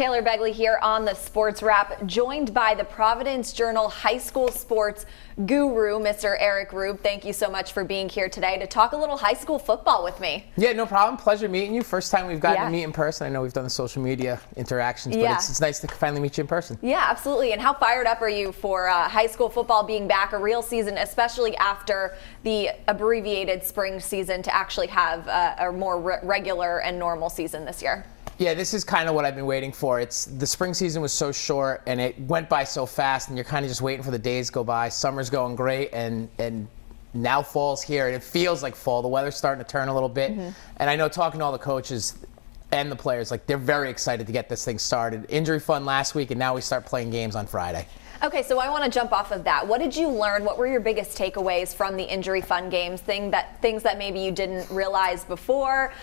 Taylor Begley here on the Sports Wrap, joined by the Providence Journal High School Sports guru, Mr. Eric Rueb. Thank you so much for being here today to talk a little high school football with me. Yeah, no problem. Pleasure meeting you. First time we've gotten to meet in person. I know we've done the social media interactions, but it's nice to finally meet you in person. Yeah, absolutely. And how fired up are you for high school football being back, a real season, especially after the abbreviated spring season, to actually have a more regular and normal season this year? Yeah, this is kind of what I've been waiting for. The spring season was so short and it went by so fast, and you're kind of just waiting for the days to go by. Summer's going great, and now fall's here, and it feels like fall. The weather's starting to turn a little bit, and I know, talking to all the coaches and the players, like, they're very excited to get this thing started. Injury fun last week, and now we start playing games on Friday. Okay, so I want to jump off of that. What did you learn? What were your biggest takeaways from the injury fun games? Things that maybe you didn't realize before,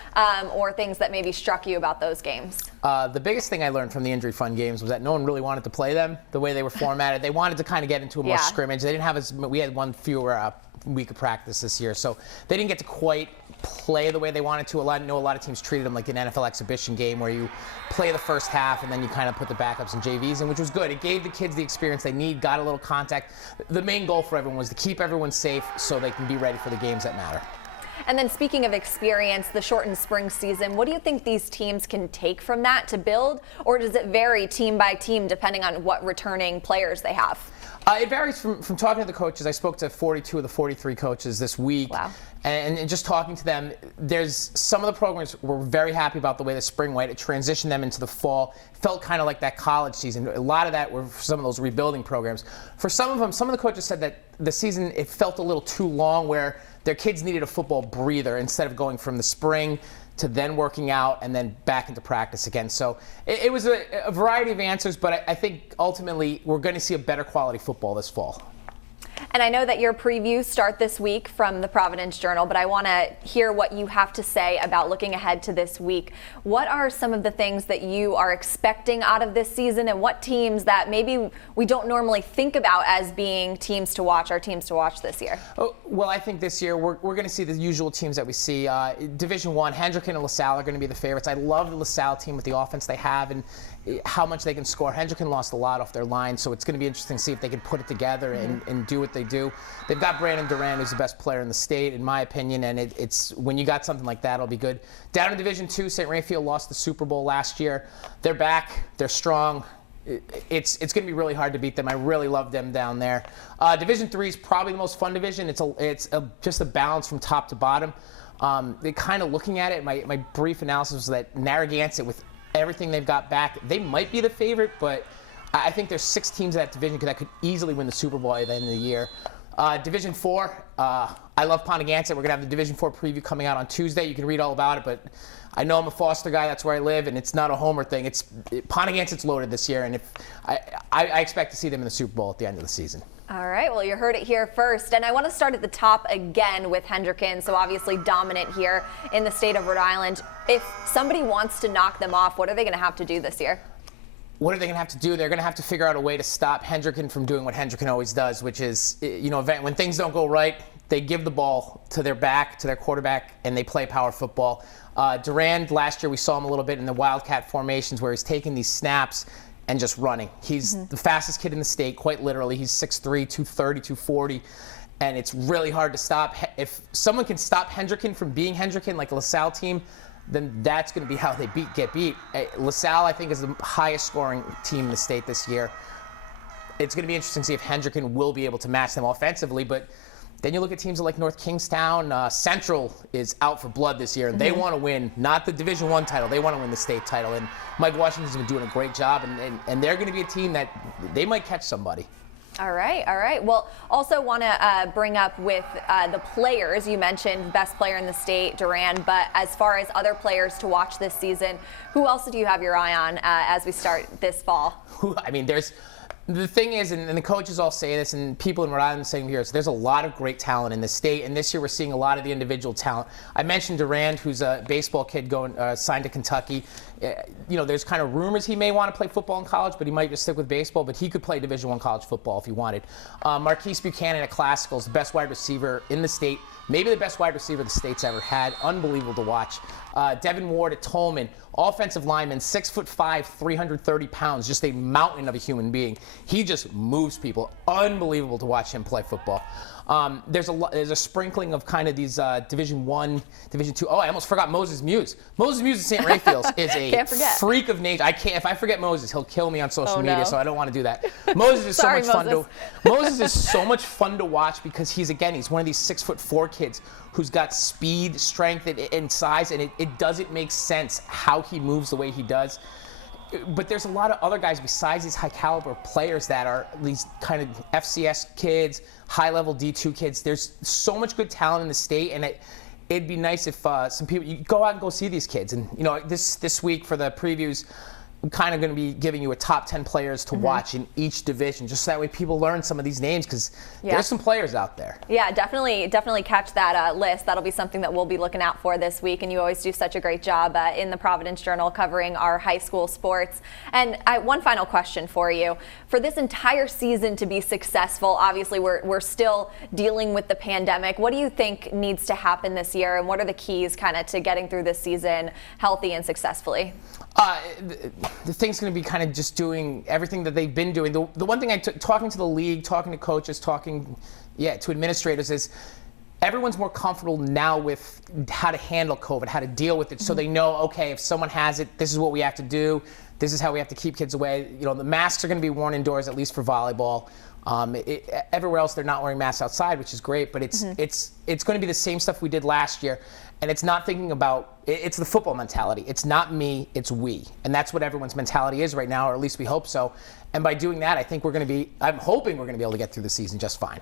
or things that maybe struck you about those games? The biggest thing I learned from the injury fun games was that no one really wanted to play them the way they were formatted. They wanted to kind of get into a more scrimmage. They didn't have we had one fewer week of practice this year, so they didn't get to quite play the way they wanted to. I know a lot of teams treated them like an NFL exhibition game where you play the first half and then you kind of put the backups and JVs in, which was good. It gave the kids the experience they need, got a little contact. The main goal for everyone was to keep everyone safe so they can be ready for the games that matter. And then, speaking of experience, the shortened spring season, what do you think these teams can take from that to build, or does it vary team by team depending on what returning players they have? It varies from talking to the coaches. I spoke to 42 of the 43 coaches this week. Wow. And just talking to them, there's some of the programs were very happy about the way the spring went. It transitioned them into the fall. Felt kind of like that college season. A lot of that were some of those rebuilding programs. For some of them, some of the coaches said that the season, it felt a little too long, where their kids needed a football breather instead of going from the spring to then working out and then back into practice again. So it was a variety of answers, but I think ultimately we're going to see a better quality football this fall. And I know that your previews start this week from the Providence Journal, but I want to hear what you have to say about looking ahead to this week. What are some of the things that you are expecting out of this season, and what teams that maybe we don't normally think about as being teams to watch are teams to watch this year? Oh, well, I think this year we're going to see the usual teams that we see. Division I, Hendricken and LaSalle are going to be the favorites. I love the LaSalle team with the offense they have and how much they can score. Hendricken lost a lot off their line, so it's going to be interesting to see if they can put it together and do what they do. They've got Brandon Durand, who's the best player in the state, in my opinion, and it's when you got something like that, it'll be good. Down in Division II, St. Raphael lost the Super Bowl last year. They're back. They're strong. It's going to be really hard to beat them. I really love them down there. Division III is probably the most fun division. It's just a balance from top to bottom. They kind of looking at it, my brief analysis was that Narragansett, with everything they've got back, they might be the favorite, but I think there's 6 teams in that division that could easily win the Super Bowl at the end of the year. Division IV, I love Pontiganset. We're going to have the Division IV preview coming out on Tuesday. You can read all about it, but I know I'm a Foster guy. That's where I live, and it's not a homer thing. Pontiganset's loaded this year, and I expect to see them in the Super Bowl at the end of the season. All right, well, you heard it here first. And I want to start at the top again with Hendricken, so obviously dominant here in the state of Rhode Island. If somebody wants to knock them off, what are they going to have to do this year? What are they going to have to do? They're going to have to figure out a way to stop Hendricken from doing what Hendricken always does, which is, when things don't go right, they give the ball to their quarterback, and they play power football. Durand, last year we saw him a little bit in the Wildcat formations where he's taking these snaps and just running. He's the fastest kid in the state, quite literally. He's 6'3", 230, 240, and it's really hard to stop. If someone can stop Hendricken from being Hendricken, like a LaSalle team, then that's going to be how they get beat. LaSalle, I think, is the highest scoring team in the state this year. It's going to be interesting to see if Hendricken will be able to match them offensively, but then you look at teams like North Kingstown. Central is out for blood this year, and they want to win, not the Division I title. They want to win the state title, and Mike Washington's been doing a great job, and they're going to be a team that they might catch somebody. All right. Well, also want to bring up with the players. You mentioned best player in the state, Durand, but as far as other players to watch this season, who else do you have your eye on as we start this fall? I mean, the thing is, and the coaches all say this, and people in Rhode Island saying here, there's a lot of great talent in the state, and this year we're seeing a lot of the individual talent. I mentioned Durand, who's a baseball kid signed to Kentucky. There's kind of rumors he may want to play football in college, but he might just stick with baseball. But he could play Division I college football if he wanted. Marquise Buchanan at Classical is the best wide receiver in the state, maybe the best wide receiver the state's ever had. Unbelievable to watch. Devin Ward at Tolman, offensive lineman, 6'5", 330 pounds, just a mountain of a human being. He just moves people. Unbelievable to watch him play football. There's a sprinkling of kind of these Division I, Division II. Oh, I almost forgot Moses Muse. Moses Muse at St. Raphael's is a freak of nature. If I forget Moses, he'll kill me on social media, so I don't want to do that. Moses is so much fun Moses is so much fun to watch because he's one of these 6'4" kids who's got speed, strength, and size, and it doesn't make sense how he moves the way he does. But there's a lot of other guys besides these high caliber players that are these kind of FCS kids, high level D2 kids. There's so much good talent in the state, and it'd be nice if some people, you go out and go see these kids. And this week for the previews, I'm kind of going to be giving you a top 10 players to watch in each division, just so that way people learn some of these names, because there's some players out there. Yeah, definitely catch that list. That'll be something that we'll be looking out for this week, and you always do such a great job in the Providence Journal covering our high school sports. And one final question for you. For this entire season to be successful, obviously we're still dealing with the pandemic. What do you think needs to happen this year, and what are the keys kind of to getting through this season healthy and successfully? The thing's going to be kind of just doing everything that they've been doing. The one thing talking to the league, talking to coaches, talking to administrators is everyone's more comfortable now with how to handle COVID, how to deal with it, so they know, okay, if someone has it, this is what we have to do. This is how we have to keep kids away. The masks are going to be worn indoors, at least for volleyball. Everywhere else, they're not wearing masks outside, which is great, but it's going to be the same stuff we did last year. And it's not thinking about, it's the football mentality. It's not me, it's we. And that's what everyone's mentality is right now, or at least we hope so. And by doing that, I'm hoping we're going to be able to get through the season just fine.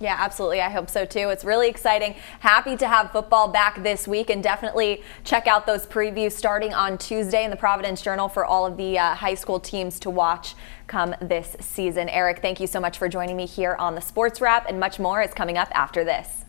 Yeah, absolutely. I hope so too. It's really exciting. Happy to have football back this week, and definitely check out those previews starting on Tuesday in the Providence Journal for all of the high school teams to watch come this season. Eric, thank you so much for joining me here on the Sports Wrap, and much more is coming up after this.